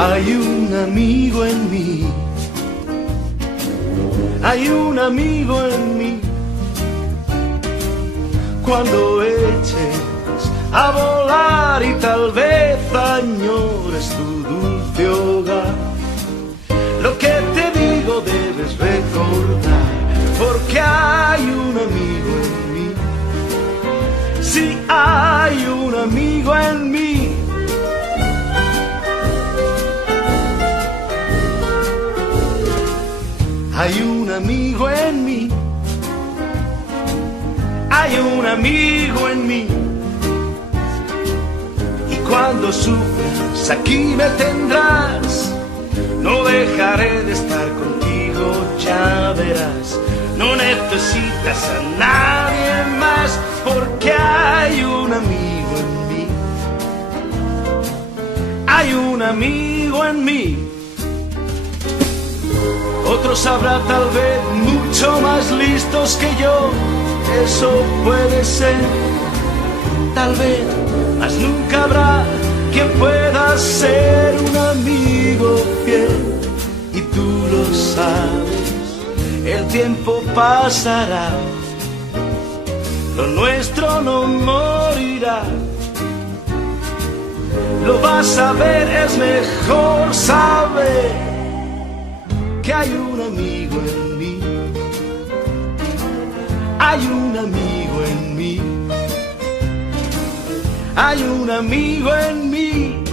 Hay un amigo en mí, hay un amigo en mí. Cuando eches a volar y tal vez añores tu dulce hogar, lo que te digo debes recordar, porque hay un amigo en mí. Sí, hay un amigo en mí. Hay un amigo en mí. Hay un amigo en mí. Y cuando sufras aquí me tendrás. No dejaré de estar contigo, ya verás. No necesitas a nadie más, porque hay un amigo en mí. Hay un amigo en mí. Otros habrá tal vez mucho más listos que yo, eso puede ser, tal vez, mas nunca habrá quien pueda ser un amigo fiel. Y tú lo sabes, el tiempo pasará, lo nuestro no morirá. Lo vas a ver, es mejor saber que hay un amigo en mí. Hay un amigo en mí. Hay un amigo en mí.